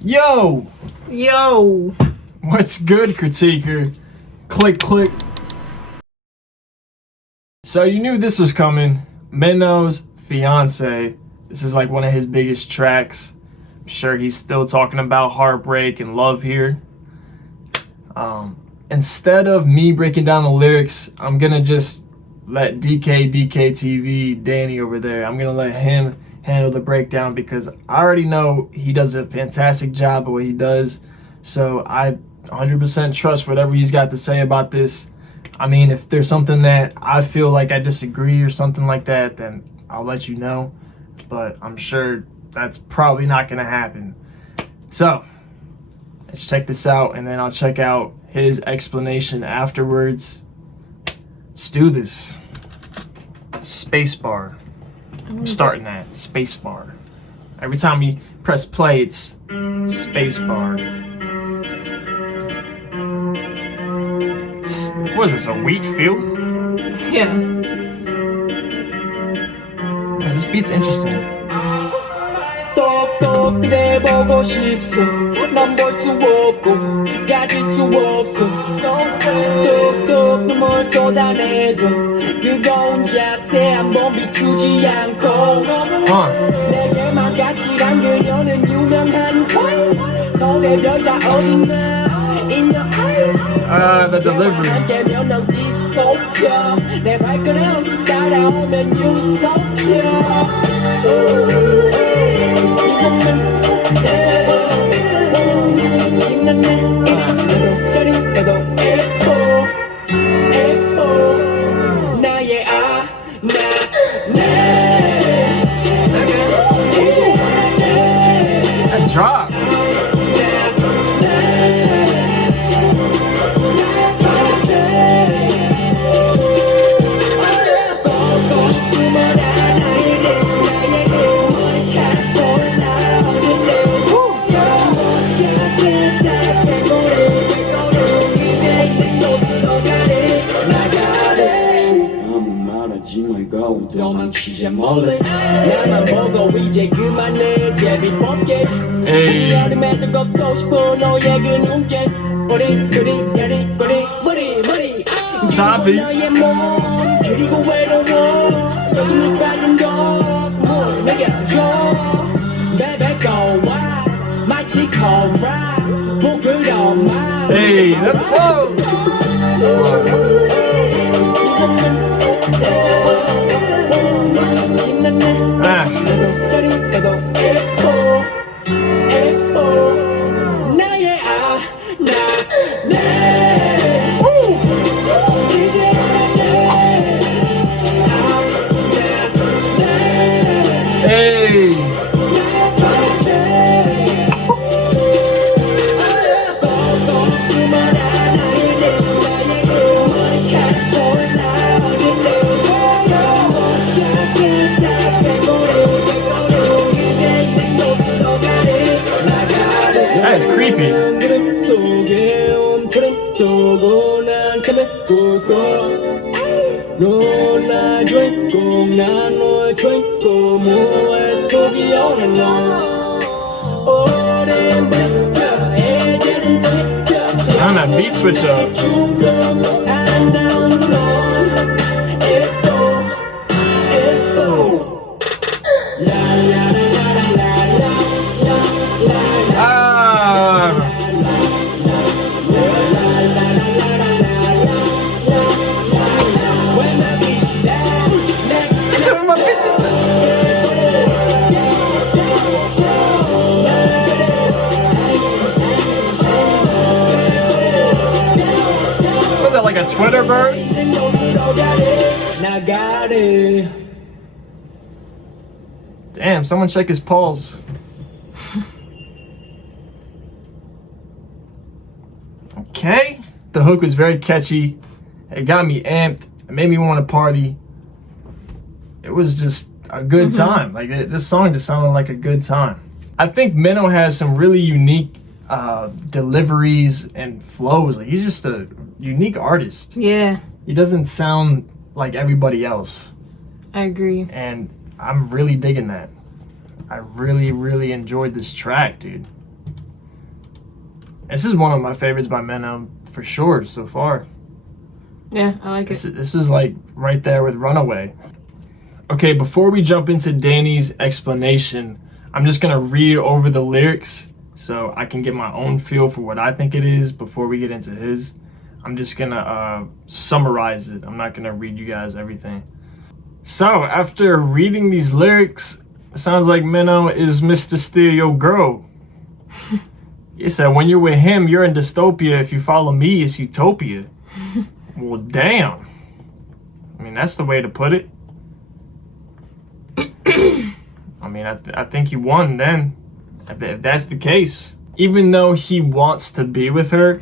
Yo! Yo! What's good, critiquer? Click, click. So you knew this was coming. Mino's Fiancé. This is like one of his biggest tracks. I'm sure he's still talking about heartbreak and love here. Instead of me breaking down the lyrics, I'm gonna just let Dkdktv, Danny over there, I'm gonna let him handle the breakdown because I already know he does a fantastic job of what he does. So I 100% trust whatever he's got to say about this. I mean, if there's something that I feel like I disagree or something like that, then I'll let you know. But I'm sure that's probably not gonna happen. So let's check this out and then I'll check out his explanation afterwards. Let's do this. Spacebar. I'm starting that. Spacebar. Every time you press play, it's spacebar. What is this, a wheat field? Yeah. Yeah, this beat's interesting. 똑똑 그대 보고 싶소 넌 볼 수 없고 가질 수 없어 뚝뚝 눈물 쏟아내도 뜨거운 자태 한번 비추지 않고 내게만 가치란 그녀는 유명한 queen 서울의 별다 어디나 in your eyes The delivery. 함께면 넌 dystopia 내 발걸음 따라오면 utopia That drop. 도망치자 몰래 나만 보고 이제 그만해 제비 뽑게 여름에도 걷고 싶어 너의 그 눈길 머리 너의 몸 그리고 외로워 여기는 빠진 덕물 내게 줘 Baby go wild 마치 코라 부끄러워 Hey, let's go! That is creepy. On that beat switch up. Like a Twitter bird? Damn, someone check his pulse. Okay. The hook was very catchy. It got me amped. It made me want to party. It was just a good time. Like this song just sounded like a good time. I think Mino has some really unique deliveries and flows. Like he's just a unique artist. Yeah. He doesn't sound like everybody else. I agree. And I'm really digging that. I really enjoyed this track, dude. This is one of my favorites by Mino for sure so far. Yeah, I like it. This is like right there with Runaway. Okay, before we jump into Danny's explanation, I'm just gonna read over the lyrics so I can get my own feel for what I think it is before we get into his. I'm just gonna summarize it. I'm not gonna read you guys everything. So after reading these lyrics, it sounds like Mino is Mr. Steal Your Girl. He said, when you're with him, you're in dystopia. If you follow me, it's utopia. Well, damn. I mean, that's the way to put it. I mean, I think he won then, if that's the case. Even though he wants to be with her,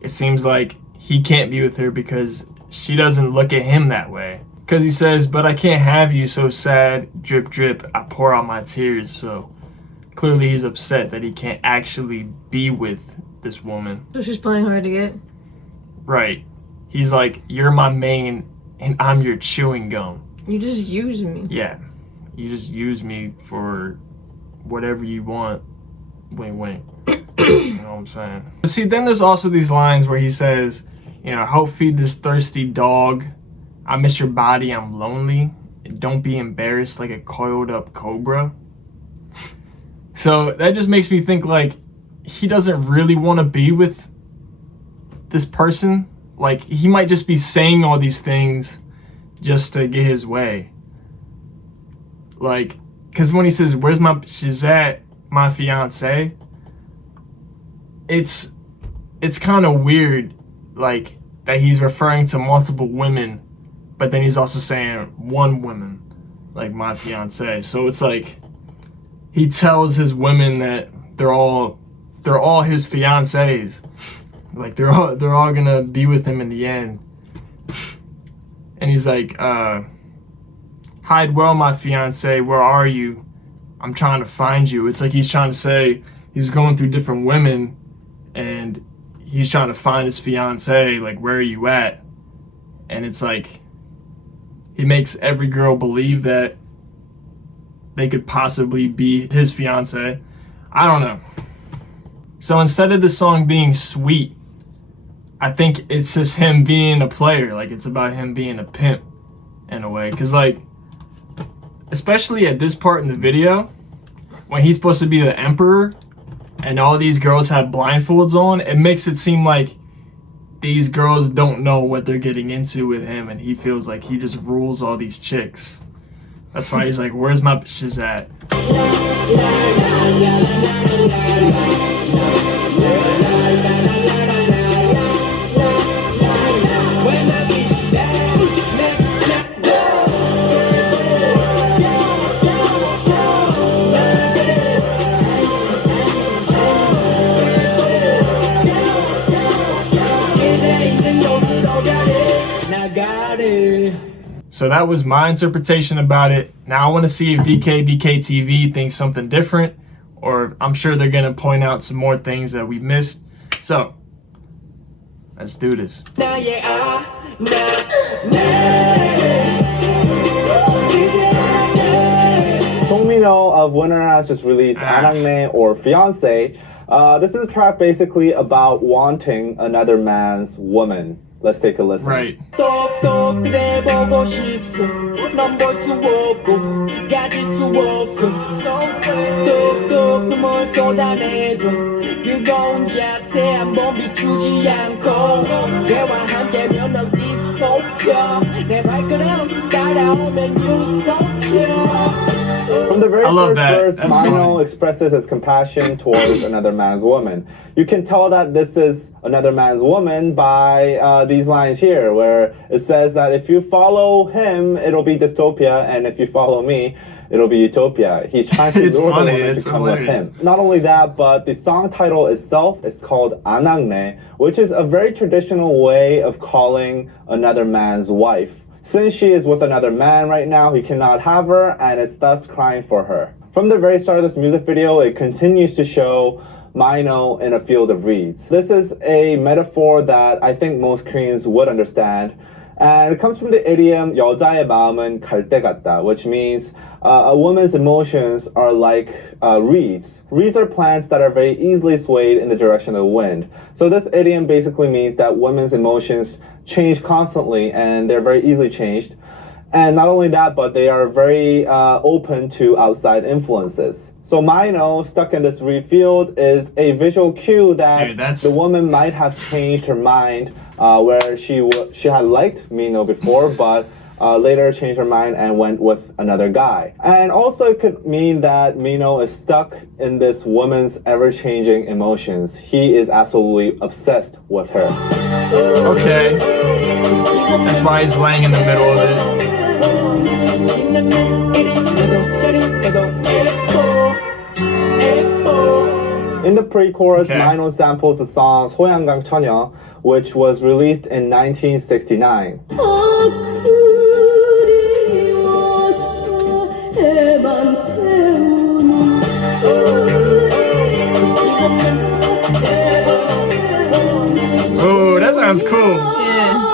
it seems like he can't be with her because she doesn't look at him that way. Because he says, but I can't have you so sad, drip drip, I pour out my tears. So clearly he's upset that he can't actually be with this woman. So she's playing hard to get? Right. He's like, you're my main and I'm your chewing gum. You just use me. Yeah. You just use me for whatever you want. Wink, wink. You know what I'm saying? See, then there's also these lines where he says, you know, help feed this thirsty dog. I miss your body, I'm lonely. Don't be embarrassed like a coiled up cobra. So that just makes me think like he doesn't really want to be with this person. Like he might just be saying all these things just to get his way. Like, cause when he says, where's my Shazat, my fiance? It's kind of weird, like that he's referring to multiple women, but then he's also saying one woman, like my fiance. So it's like he tells his women that they're all his fiancés. Like they're all gonna be with him in the end. And he's like, hide well, my fiance, where are you? I'm trying to find you. It's like he's trying to say he's going through different women and he's trying to find his fiance, like, where are you at? And it's like he makes every girl believe that they could possibly be his fiance. I don't know. So instead of the song being sweet, I think it's just him being a player. Like it's about him being a pimp in a way. Cause like, especially at this part in the video, when he's supposed to be the emperor and all these girls have blindfolds on, it makes it seem like these girls don't know what they're getting into with him and he feels like he just rules all these chicks. That's why he's like, where's my bitches at? So that was my interpretation about it. Now I want to see if Dkdktv thinks something different, or I'm sure they're going to point out some more things that we missed. So, let's do this. Mino of Winner has just released 안악내 or Fiancé. This is a track basically about wanting another man's woman. Let's take a listen. Right. 똑똑 그댈 보고 싶소 넌 볼 수 없고 가질 수 없어 똑똑 눈물 쏟아내도 뜨거운 자태 한번 비추지 않고 그대와 함께면 넌 디스토피아 내 발걸음 따라오면 유토피아. From the very first verse, That's Mino funny. expresses his compassion towards another man's woman. You can tell that this is another man's woman by these lines here, where it says that if you follow him, it'll be dystopia, and if you follow me, it'll be utopia. He's trying to lure the woman to come with him. Not only that, but the song title itself is called 안악내, which is a very traditional way of calling another man's wife. Since she is with another man right now, he cannot have her and is thus crying for her. From the very start of this music video, it continues to show Mino in a field of reeds. This is a metaphor that I think most Koreans would understand, And it comes from the idiom 여자의 마음은 갈대 같다, which means a woman's emotions are like reeds. Reeds are plants that are very easily swayed in the direction of the wind. So this idiom basically means that women's emotions change constantly and they're very easily changed. And not only that, but they are very open to outside influences. So Mino, stuck in this reed field, is a visual cue that the woman might have changed her mind, where she had liked Mino before, but later changed her mind and went with another guy. And also it could mean that Mino is stuck in this woman's ever-changing emotions. He is absolutely obsessed with her. Okay. That's why he's laying in the middle of it. In the pre-chorus, Mino samples the song 소양강 처녀, which was released in 1969. Oh, that sounds cool. Yeah.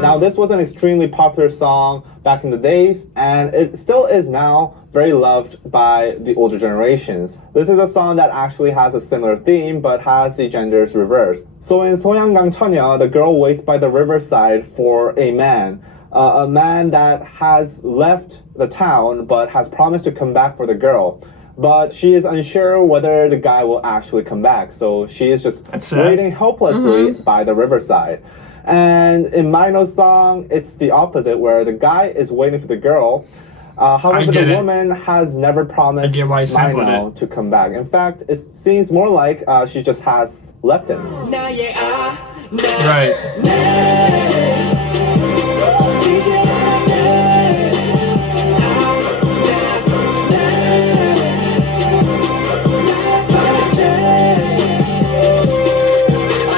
Now, this was an extremely popular song back in the days, and it still is now very loved by the older generations. This is a song that actually has a similar theme, but has the genders reversed. So in 소양강 처녀, the girl waits by the riverside for a man that has left the town, but has promised to come back for the girl. But she is unsure whether the guy will actually come back, so she is just waiting helplessly by the riverside. And in Mino's song, it's the opposite, where the guy is waiting for the girl. However, the woman has never promised Mino to come back. In fact, it seems more like she just has left him. Right.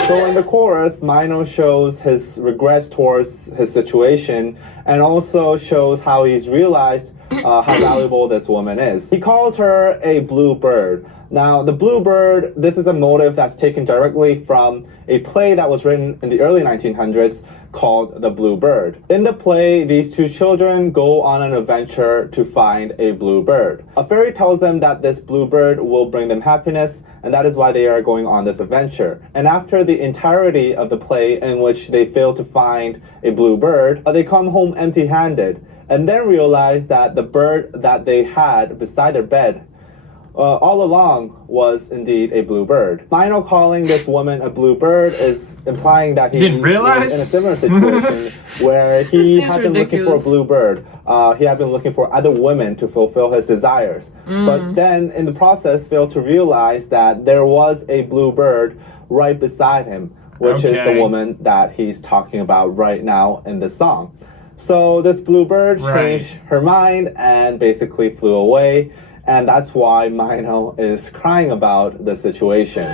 So in the chorus, Mino shows his regrets towards his situation and also shows how he's realized how valuable this woman is. He calls her a blue bird. Now, the blue bird, this is a motive that's taken directly from a play that was written in the early 1900s called The Blue Bird. In the play, these two children go on an adventure to find a blue bird. A fairy tells them that this blue bird will bring them happiness, and that is why they are going on this adventure. And after the entirety of the play in which they fail to find a blue bird, they come home empty-handed, and then realize that the bird that they had beside their bed all along was indeed a blue bird. Mino calling this woman a blue bird is implying that he didn't realize? was in a similar situation where he had been looking for a blue bird. He had been looking for other women to fulfill his desires. But then in the process failed to realize that there was a blue bird right beside him, which is the woman that he's talking about right now in the song. So this blue bird changed her mind and basically flew away. And that's why Mino is crying about the situation.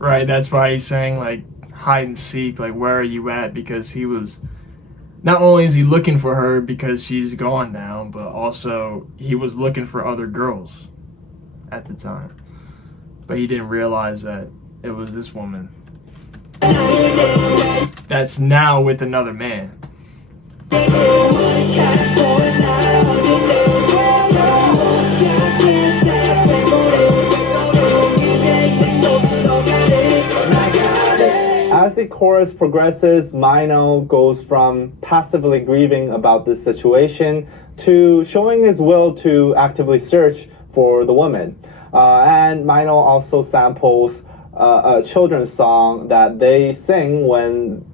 Right, that's why he's saying, like, hide and seek, like, where are you at? Because he was, not only is he looking for her because she's gone now, but also he was looking for other girls at the time. But he didn't realize that it was this woman that's now with another man. As the chorus progresses, Mino goes from passively grieving about this situation to showing his will to actively search for the woman. And Mino also samples a children's song that they sing when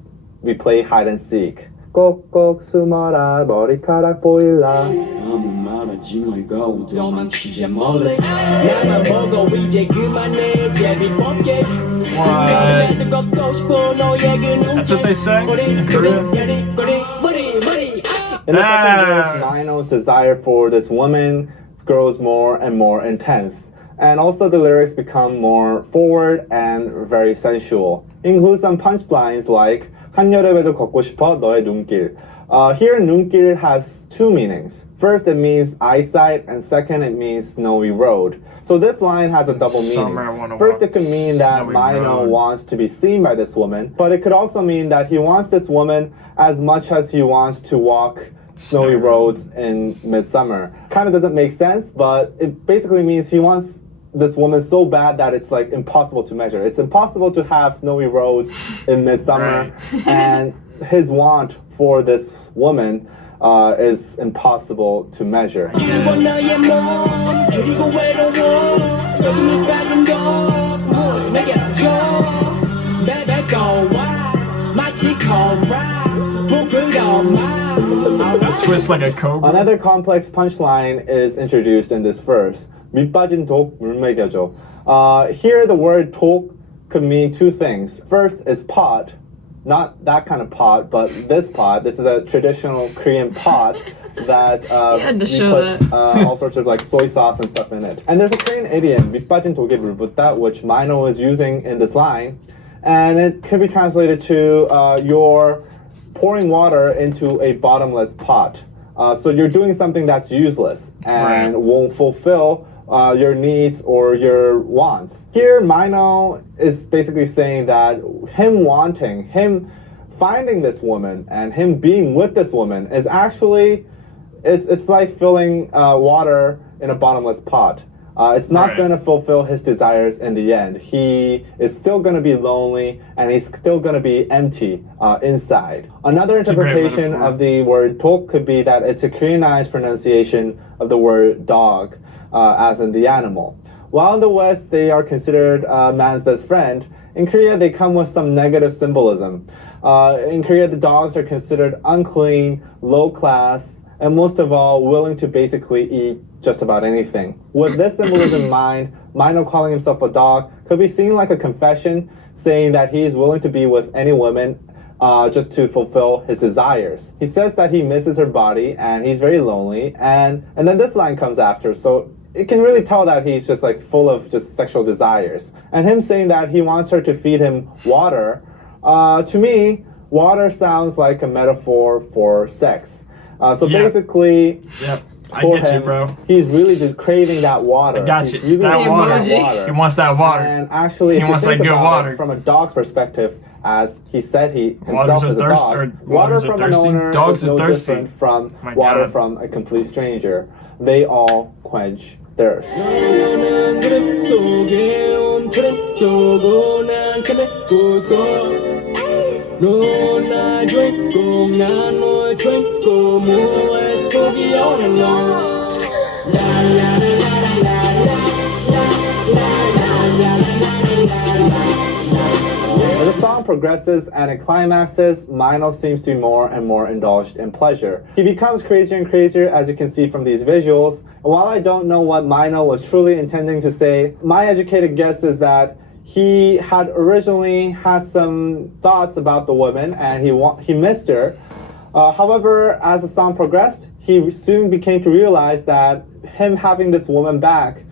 we play hide and seek. 꼭꼭 숨어라 머리카락 보일라. 아무 말하지 말고 도망치자 몰래 나만 보고 이제 그만해 제비 뽑게. That's what they say in Korea? In the second verse, Mino's desire for this woman grows more and more intense. And also the lyrics become more forward and very sensual. Include some punchlines like 한여름에도 걷고 싶어 너의 눈길, Here, 눈길 has two meanings. First, it means eyesight, and second, it means snowy road. So this line has a double meaning. First, it could mean that Mino wants to be seen by this woman, but it could also mean that he wants this woman as much as he wants to walk snowy roads in midsummer. Kind of doesn't make sense, but it basically means he wants this woman so bad that it's like impossible to measure. It's impossible to have snowy roads in midsummer, and his want for this woman is impossible to measure. That twists like a cobra. Another complex punchline is introduced in this verse. 밑빠진 독 물먹여줘. Here the word 독 could mean two things. First is pot, not that kind of pot, but this pot. This is a traditional Korean pot that you put all sorts of like soy sauce and stuff in it. And there's a Korean idiom, 밑빠진 독에 물 붓다, which Mino is using in this line, and it can be translated to you're pouring water into a bottomless pot. So you're doing something that's useless and won't fulfill your needs or your wants. Here, Mino is basically saying that him finding this woman and him being with this woman is actually, it's like filling water in a bottomless pot. It's not going to fulfill his desires in the end. He is still going to be lonely and he's still going to be empty inside. Another interpretation of the word tok could be that it's a Koreanized pronunciation of the word dog, as in the animal. While in the West they are considered man's best friend, in Korea they come with some negative symbolism. In Korea the dogs are considered unclean, low class, and most of all, willing to basically eat just about anything. With this symbolism in mind, Mino calling himself a dog could be seen like a confession, saying that he is willing to be with any woman just to fulfill his desires. He says that he misses her body and he's very lonely, and then this line comes after, so it can really tell that he's just like full of just sexual desires. And him saying that he wants her to feed him water, to me, water sounds like a metaphor for sex. So basically, I get you, bro. He's really just craving that water. I got you. Really that water. He wants that water. And actually, he wants that good water. From a dog's perspective, as he said he himself is a dog, water from an owner dogs is are no thirsty. different from water from a complete stranger. They all quench thirst. As the song progresses and it climaxes, Mino seems to be more and more indulged in pleasure. He becomes crazier and crazier, as you can see from these visuals. And while I don't know what Mino was truly intending to say, my educated guess is that he had originally had some thoughts about the woman and he missed her. However, as the song progressed, he soon became to realize that him having this woman back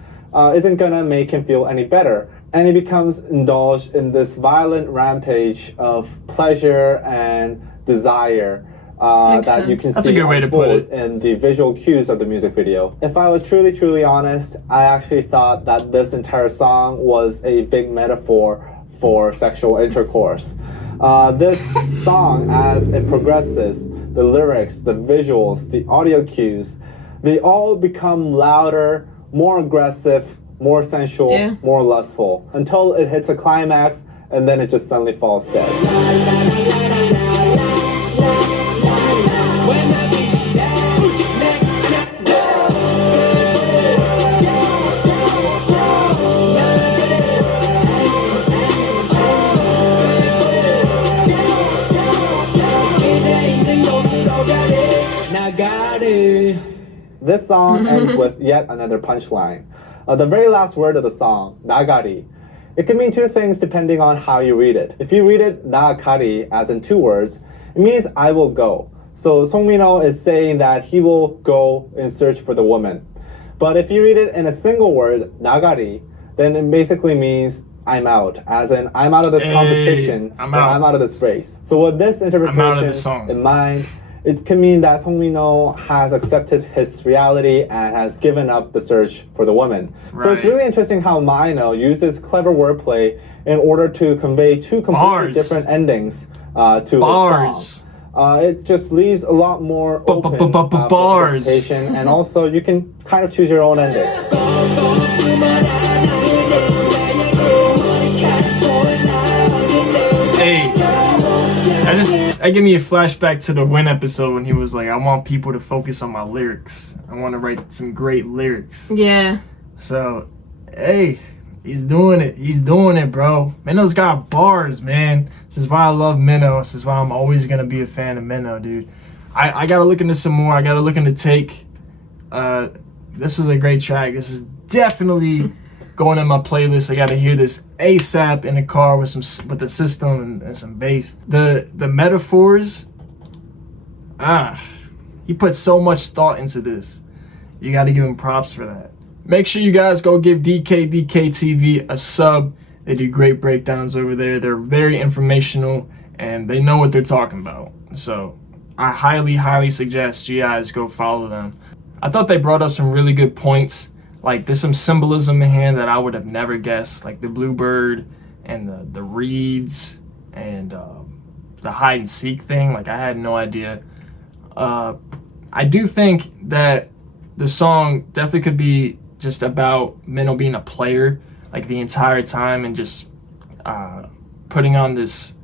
isn't gonna make him feel any better. And he becomes indulged in this violent rampage of pleasure and desire that you can That's see a good way to put it in the visual cues of the music video. If I was truly honest, I actually thought that this entire song was a big metaphor for sexual intercourse. This song, as it progresses, the lyrics, the visuals, the audio cues, they all become louder, more aggressive, more sensual, more lustful, until it hits a climax and then it just suddenly falls dead. This song ends with yet another punchline. The very last word of the song, 나가리. It can mean two things depending on how you read it. If you read it 나가리 as in two words, it means I will go. So Song Mino is saying that he will go in search for the woman. But if you read it in a single word, 나가리, then it basically means I'm out, as in I'm out of this competition, I'm out of this race. So with this interpretation in mind, it can mean that Song Mino has accepted his reality and has given up the search for the woman. So it's Right. really interesting how Mino uses clever wordplay in order to convey two completely Bars. different endings to the Bars. song. It just leaves a lot more open for Bars. interpretation, and also you can kind of choose your own ending. Hey, that gave me a flashback to the Win episode when he was like, I want people to focus on my lyrics. I want to write some great lyrics. Yeah. So, hey, he's doing it. He's doing it, bro. Mino's got bars, man. This is why I love Mino. This is why I'm always going to be a fan of Mino, dude. I got to look into some more. I got to look into Take. This was a great track. This is definitely going in my playlist. I got to hear this ASAP in the car with the system and some bass. The metaphors, he put so much thought into this. You got to give him props for that. Make sure you guys go give Dkdktv a sub. They do great breakdowns over there. They're very informational and they know what they're talking about. So I highly suggest you guys go follow them. I thought they brought up some really good points. Like there's some symbolism in here that I would have never guessed, like the bluebird and the reeds and the hide and seek thing. Like I had no idea. I do think that the song definitely could be just about Mino being a player like the entire time and just putting on this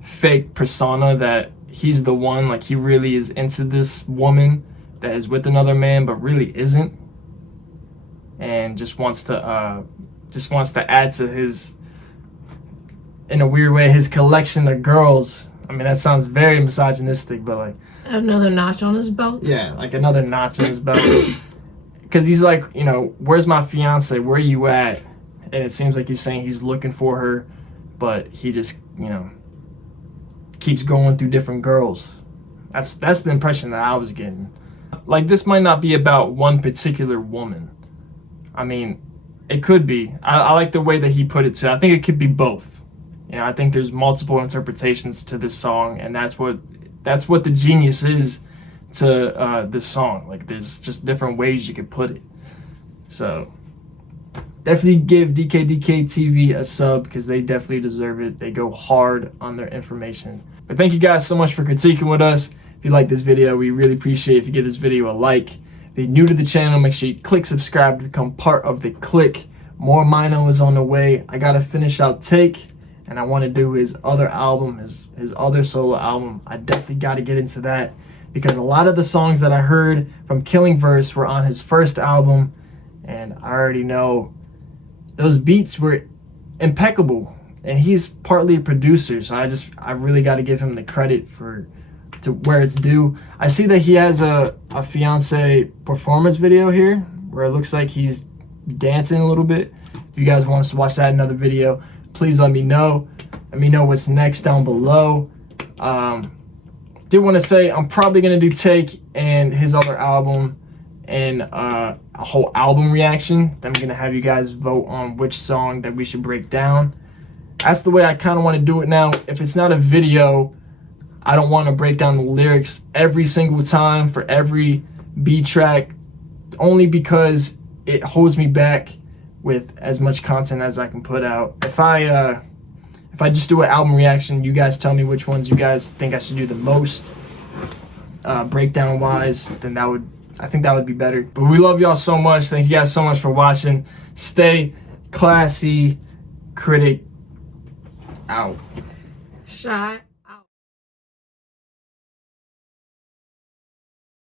fake persona that he's the one, like he really is into this woman that is with another man but really isn't, and just wants to add to his, in a weird way, his collection of girls. I mean, that sounds very misogynistic, but like Another notch on his belt. yeah, like another notch in his belt. Because he's like, you know, where's my fiance? Where are you at? And it seems like he's saying he's looking for her, but he just, you know, keeps going through different girls. That's the impression that I was getting. Like, this might not be about one particular woman. I mean, it could be. I like the way that he put it too. I think it could be both. You know, I think there's multiple interpretations to this song, and that's what the genius is to this song. Like, there's just different ways you could put it. So definitely give Dkdktv a sub because they definitely deserve it. They go hard on their information. But thank you guys so much for critiquing with us. If you like this video, we really appreciate if you give this video a like. If you're new to the channel, make sure you click subscribe to become part of the clique. More Mino is on the way. I gotta finish out Take, and I want to do his other album, his other solo album. I definitely got to get into that because a lot of the songs that I heard from Killing Verse were on his first album, and I already know those beats were impeccable. And he's partly a producer, so I really got to give him the credit to where it's due. I see that he has a Fiancé performance video here where it looks like he's dancing a little bit. If you guys want us to watch that in another video, please let me know. Let me know what's next down below. Did want to say I'm probably going to do Take and his other album and a whole album reaction. Then I'm going to have you guys vote on which song that we should break down. That's the way I kind of want to do it now. If it's not a video, I don't want to break down the lyrics every single time for every B track, only because it holds me back with as much content as I can put out. If I just do an album reaction, you guys tell me which ones you guys think I should do the most breakdown wise, then I think that would be better. But we love y'all so much. Thank you guys so much for watching. Stay classy. CriTiC out. Shot.